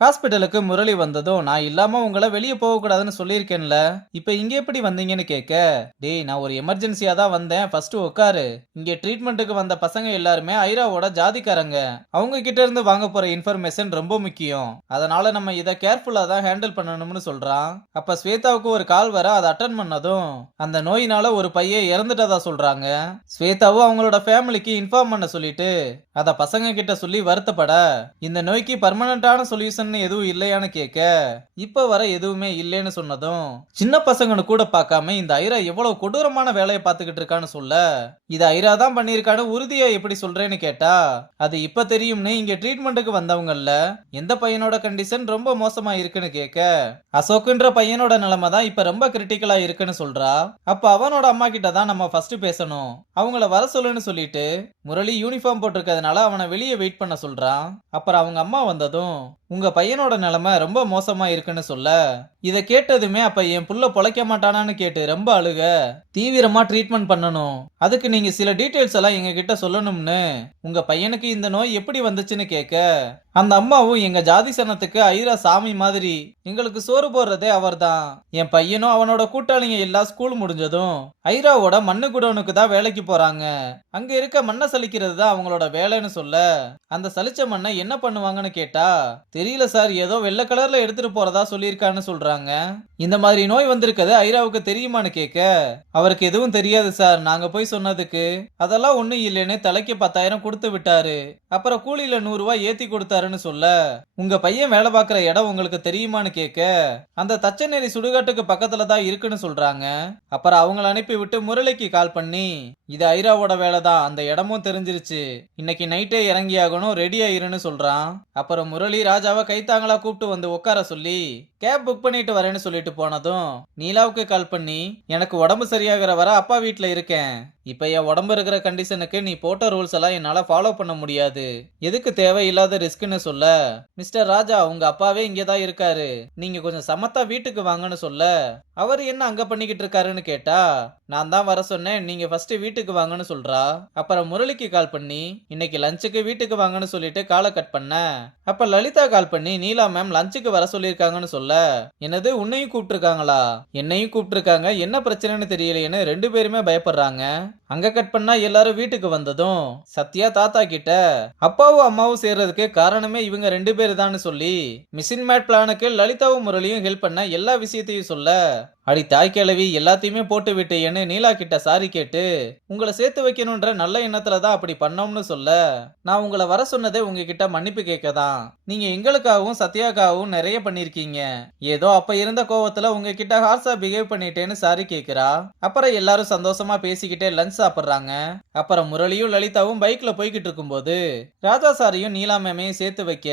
ஹாஸ்பிட்டலுக்கு முரளி வந்ததும் நான் இல்லாம உங்களை வெளியே போக கூடாதுன்னு சொல்லியிருக்கேன்ல. இப்ப இங்க எப்படி வந்தீங்கன்னு கேட்க, டேய் நான் ஒரு எமர்ஜென்சியா தான் வந்தேன், ஃபர்ஸ்ட் உட்காரு. இங்க ட்ரீட்மெண்ட்டுக்கு வந்த பசங்க எல்லாருமே ஐராவோட ஜாதிக்காரங்க. அவங்க கிட்ட இருந்து வாங்க போற இன்ஃபர்மேஷன் ரொம்ப முக்கியம். அதனால நம்ம இதை கேர்ஃபுல்லா தான் ஹேண்டில் பண்ணணும்னு சொல்றான். அப்ப ஸ்வேதாவுக்கு ஒரு கால் வர அதை அட்டன் பண்ணதும் அந்த நோயினால ஒரு பையன் இறந்துட்டதா சொல்றாங்க. ஸ்வேதாவும் அவங்களோட ஃபேமிலிக்கு இன்ஃபார்ம் பண்ண சொல்லிட்டு அத பசங்க கிட்ட சொல்லி வருத்தப்பட, இந்த நோய்க்கு பர்மனண்டான சொல்யூஷன் எதுவும் இல்லையான்னு கேட்க, இப்ப வர எதுவுமே இல்லைன்னு சொன்னதும் சின்ன பசங்கன்னு கூட பார்க்காம இந்த ஐரா எவ்வளவு கொடூரமான வேலையை பார்த்துக்கிட்டு இருக்கான்னு சொல்ல, இது ஐரா தான் பண்ணிருக்கான்னு உறுதியா எப்படி சொல்றேன்னு கேட்டா, அது இப்ப தெரியும்னு இங்க ட்ரீட்மெண்ட்டுக்கு வந்தவங்கல்ல எந்த பையனோட கண்டிஷன் ரொம்ப மோசமா இருக்குன்னு கேட்க, அசோக்குன்ற பையனோட நிலைமை தான் இப்ப ரொம்ப கிரிட்டிக்கலா இருக்குன்னு சொல்றா. அப்ப அவனோட அம்மா கிட்ட தான் நம்ம ஃபர்ஸ்ட் பேசணும், அவங்கள வர சொல்லுன்னு சொல்லிட்டு முரளி யூனிஃபார்ம் போட்டிருக்கிறதுனால அவனை வெளியே வெயிட் பண்ண சொல்றான். அப்புறம் அவங்க அம்மா வந்ததும் உங்க பையனோட நிலைமை ரொம்ப மோசமா இருக்குன்னு சொல்ல, இத கேட்டதுமே அப்ப என் புள்ள பொழைக்க மாட்டானான்னு கேட்டு ரொம்ப அழுக, தீவிரமா ட்ரீட்மெண்ட் பண்ணணும், அதுக்கு நீங்க சில டீடைல்ஸ் எல்லாம் எங்க கிட்ட சொல்லணும்னு உங்க பையனுக்கு இந்த நோய் எப்படி வந்துச்சுன்னு கேட்க, அந்த அம்மாவும் எங்க ஜாதி சனத்துக்கு ஐரா சாமி மாதிரி, எங்களுக்கு சோறு போடுறதே அவர்தான். என் பையனும் அவனோட கூட்டாளிங்க எல்லாம் ஸ்கூல் முடிஞ்சதும் ஐராவோட மண்ணு குடோனுக்கு தான் வேலைக்கு போறாங்க. அங்க இருக்க மண்ணை சலிக்கிறது தான் அவங்களோட வேலைன்னு சொல்ல, அந்த சலிச்ச மண்ணை என்ன பண்ணுவாங்கன்னு கேட்டா, தெரியல சார், ஏதோ வெள்ளை கலர்ல எடுத்துட்டு போறதா சொல்லியிருக்கான்னு சொல்றாங்க. இந்த மாதிரி நோய் வந்திருக்கிறது ஐராவுக்கு தெரியுமான்னு கேட்க, அவருக்கு எதுவும் தெரியாது சார், நாங்க போய் சொன்னதுக்கு அதெல்லாம் ஒண்ணும் இல்லைன்னு தலைக்கு 10,000 கொடுத்து விட்டாரு, அப்புறம் கூலியில 100 ரூபாய் ஏத்தி கொடுத்தாருன்னு சொல்ல, உங்க பையன் வேலை பார்க்கிற இடம் உங்களுக்கு தெரியுமான்னு கேட்க, அந்த தச்சநேரி சுடுகாட்டுக்கு பக்கத்துல தான் இருக்குன்னு சொல்றாங்க. அப்புறம் அவங்கள அனுப்பி விட்டு முரளிக்கு கால் பண்ணி, இது ஐராவோட வேலை தான், அந்த இடமும் தெரிஞ்சிருச்சு, இன்னைக்கு நைட்டே இறங்கி ஆகணும், ரெடி ஆயிருன்னு சொல்றான். அப்புறம் முரளி ராஜாவை கைத்தாங்களா கூப்பிட்டு வந்து உட்கார சொல்லி கேப் புக் பண்ணிட்டு வரேன்னு சொல்லிட்டு போனதும் நீலாவுக்கு கால் பண்ணி, எனக்கு உடம்பு சரியாகிற வர அப்பா வீட்டுல இருக்கேன், இப்ப என் உடம்பு இருக்கிற கண்டிஷனுக்கு நீ போட்ட ரூல்ஸ் எல்லாம் என்னால ஃபாலோ பண்ண முடியாது, எதுக்கு தேவையில்லாத ரிஸ்க்னு சொல்ல, மிஸ்டர் ராஜா உங்க அப்பாவே இங்கதான் இருக்காரு, நீங்க கொஞ்சம் சமத்தா வீட்டுக்கு வாங்கன்னு சொல்ல, அவர் என்ன அங்க பண்ணிக்கிட்டு இருக்காருன்னு கேட்டா, நான் தான் வர சொன்னேன், நீங்க ஃபர்ஸ்ட் வீட்டுக்கு வாங்கன்னு சொல்றா. அப்புறம் முரளிக்கு கால் பண்ணி இன்னைக்கு லஞ்சுக்கு வீட்டுக்கு வாங்கன்னு சொல்லிட்டு காலை கட் பண்ண, அப்ப லலிதா கால் பண்ணி நீலா மேம் லஞ்சுக்கு வர சொல்லியிருக்காங்கன்னு சொல்ல, என்னது உன்னையும் கூப்பிட்டுருக்காங்களா, என்னையும் கூப்பிட்டுருக்காங்க, என்ன பிரச்சனைன்னு தெரியலையேன்னு 2 பேருமே பயப்படுறாங்க. அங்க கட் பண்ணா எல்லாரும் வீட்டுக்கு வந்ததும் சத்யா தாத்தா கிட்ட அப்பாவும் அம்மாவும் சேர்றதுக்கு காரணமே இவங்க 2 பேரு தான் சொல்லி மிஷின் மேட் பிளானுக்கு லலிதாவும் முரளியும் ஹெல்ப் பண்ண எல்லா விஷயத்தையும் சொல்ல, அடி தாய் கிழவி எல்லாத்தையுமே போட்டு விட்டேன்னு நீலா கிட்ட சாரி கேட்டு, உங்களை சேர்த்து வைக்கணும்ன்ற நல்ல எண்ணத்துல தான் அப்படி பண்ணோம்னு சொல்ல, நான் உங்களை வர சொன்னதே உங்ககிட்ட மன்னிப்பு கேட்கதான், நீங்க எங்களுக்காகவும் சத்யாக்காகவும் நிறைய பண்ணிருக்கீங்க, ஏதோ அப்ப இருந்த கோவத்துல உங்ககிட்ட ஹார்ஸா பிஹேவ் பண்ணிட்டேன்னு சாரி கேக்குறா. அப்புறம் எல்லாரும் சந்தோஷமா பேசிக்கிட்டே லஞ்ச் சாப்பிடுறாங்க. அப்புறம் முரளியும் லலிதாவும் பைக்ல போய்கிட்டு இருக்கும்போது ராஜா சாரியும் நீலா மேமையும் சேர்த்து வைக்க,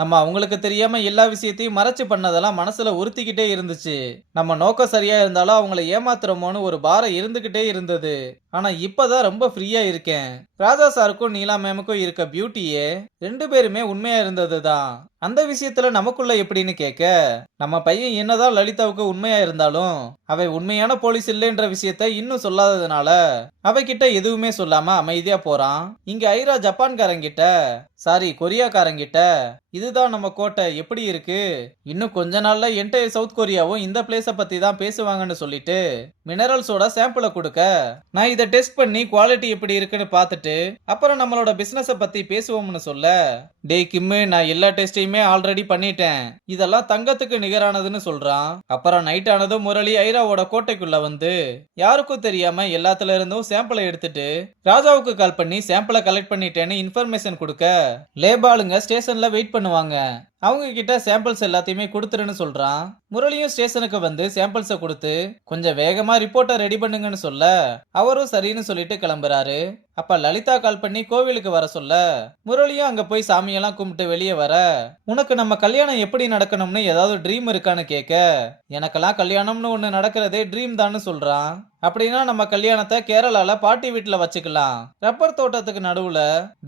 நம்ம அவங்களுக்கு தெரியாம எல்லா விஷயத்தையும் மறைச்சு பண்ணதெல்லாம் மனசுல உறுத்திக்கிட்டே இருந்துச்சு, நம்ம நோக்கம் சரியா இருந்தாலும் அவங்கள ஏமாத்துறோமோன்னு ஒரு பாரம் இருந்துகிட்டே இருந்தது. ஆனா இப்பதான் ரொம்ப ஃப்ரீயா இருக்கேன். ராஜா சாருக்கும் நீலா மேமுக்கும் இருக்க பியூட்டியே 2 பேருமே உண்மையா இருந்ததுதான். அந்த விஷயத்துல நமக்குள்ள எப்படின்னு கேட்க, நம்ம பையன் என்னதான் லலிதாவுக்கு உண்மையா இருந்தாலும் அவ உண்மையான போலீஸ் இல்லைன்ற விஷயத்த இன்னும் சொல்லாததுனால அவகிட்ட எதுவுமே சொல்லாம அமைதியா போறான். இங்க ஐரா ஜப்பான்காரங்கிட்ட சாரி கொரியாக்காரங்கிட்ட, இதுதான் நம்ம கோட்டை எப்படி இருக்கு, இன்னும் கொஞ்ச நாள்ல என்டையர் சவுத் கொரியாவும் இந்த பிளேஸ பத்தி தான் பேசுவாங்கன்னு சொல்லிட்டு மினரல்ஸோட சாம்பிளை கொடுக்க, நான் இதை டெஸ்ட் பண்ணி குவாலிட்டி எப்படி இருக்குன்னு பார்த்துட்டு அப்புறம் நம்மளோட பிசினஸ பத்தி பேசுவோம்னு சொல்ல, டேய் கிம்மு நான் எல்லா டெஸ்டையுமே ஆல்ரெடி பண்ணிட்டேன், இதெல்லாம் தங்கத்துக்கு நிகரானதுன்னு சொல்றான். அப்புறம் நைட் ஆனதும் முரளி ஐராவோட கோட்டைக்குள்ள வந்து யாருக்கும் தெரியாம எல்லாத்துல இருந்தும் சாம்பிளை எடுத்துட்டு ராஜாவுக்கு கால் பண்ணி சாம்பிளை கலெக்ட் பண்ணிட்டேன்னு இன்ஃபர்மேஷன் கொடுக்க, லேபாளுங்க ஸ்டேஷன்ல வெயிட் பண்ணுவாங்க, அவங்க கிட்ட சாம்பிள்ஸ் எல்லாத்தையுமே கொடுத்துருன்னு சொல்றான். முரளியும் ஸ்டேஷனுக்கு வந்து சாம்பிள்ஸை கொடுத்து கொஞ்சம் வேகமா ரிப்போர்ட்டை ரெடி பண்ணுங்கன்னு சொல்ல, அவரும் சரின்னு சொல்லிட்டு கிளம்புறாரு. அப்ப லலிதா கால் பண்ணி கோவிலுக்கு வர சொல்ல, முரளியும் அங்க போய் சாமியெல்லாம் கும்பிட்டு வெளியே வர, உனக்கு நம்ம கல்யாணம் எப்படி நடக்கணும்னு ஏதாவது ட்ரீம் இருக்கான்னு கேட்க, எனக்கெல்லாம் கல்யாணம்னு ஒண்ணு நடக்கிறதே ட்ரீம் தான்னு சொல்றான். அப்படின்னா நம்ம கல்யாணத்தை கேரளால பாட்டி வீட்டுல வச்சுக்கலாம், ரப்பர் தோட்டத்துக்கு நடுவுல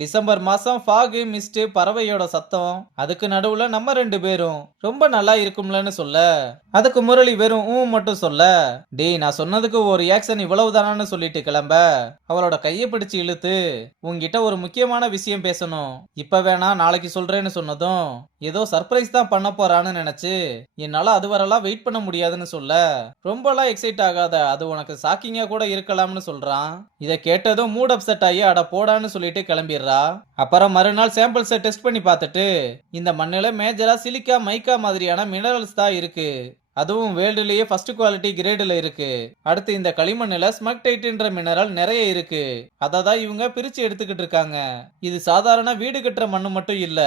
டிசம்பர் மாசம் ஃபாகு மிஸ்ட் பறவையோட சத்தம், அதுக்கு நடுவுல நம்ம 2 பேரும் ரொம்ப நல்லா இருக்கும்லன்னு சொல்ல, அதுக்கு முரளி வெறும் மட்டும் சொல்ல, டேய் நான் சொன்னதுக்கு ஒரு ரியாக்ஷன் இவ்வளவு தானான்னு சொல்லிட்டு கிளம்ப அவளோட கையை பிடிச்சு இழுத்து உன்கிட்ட ஒரு முக்கியமான விஷயம் பேசணும், இப்ப வேணா நாளைக்கு சொல்றேன்னு சொன்னதும் ஏதோ சர்ப்ரைஸ் தான் பண்ண போறான்னு நினைச்சு என்னால அது வரலாம் வெயிட் பண்ண முடியாதுன்னு சொல்ல, ரொம்பலாம் எக்ஸைட் ஆகாத, அது உனக்கு ஷாக்கிங்கா கூட இருக்கலாம்னு சொல்றான். இத கேட்டதும் மூட் அப்செட் ஆகி அட போடான்னு சொல்லிட்டு கிளம்பிடுறா. அப்புறம் மறுநாள் சாம்பிள்ஸை டெஸ்ட் பண்ணி பார்த்துட்டு இந்த மண்ணுல மேஜரா சிலிக்கா மைக்கா மாதிரியான மினரல்ஸ் தான் இருக்கு, அதுவும் வேர்ல்டுலயே ஃபர்ஸ்ட் குவாலிட்டி கிரேடுல இருக்கு. அடுத்து இந்த களிமண்ணுல ஸ்மக்டைட்ன்ற மினரல் நிறைய இருக்கு, அதை தான் இவங்க பிரிச்சு எடுத்துக்கிட்டு இருக்காங்க. இது சாதாரண வீடு கட்டுற மண்ணு மட்டும் இல்ல,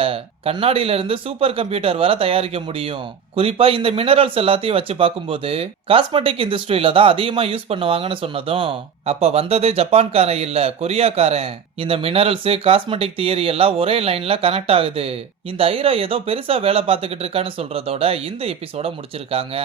கண்ணாடியில இருந்து சூப்பர் கம்ப்யூட்டர் வர தயாரிக்க முடியும். குறிப்பா இந்த மினரல்ஸ் எல்லாத்தையும் வச்சு பார்க்கும்போது காஸ்மெட்டிக் இண்டஸ்ட்ரியில தான் அதிகமா யூஸ் பண்ணுவாங்கன்னு சொன்னதும், அப்ப வந்தது ஜப்பான்காரன் இல்ல, கொரியாக்காரன். இந்த மினரல்ஸ் காஸ்மெட்டிக் தியரி எல்லாம் ஒரே லைன்ல கனெக்ட் ஆகுது. இந்த ஐரா ஏதோ பெருசா வேலை பார்த்துக்கிட்டு இருக்கான்னு சொல்றதோட இந்த எபிசோட முடிச்சிருக்காங்க.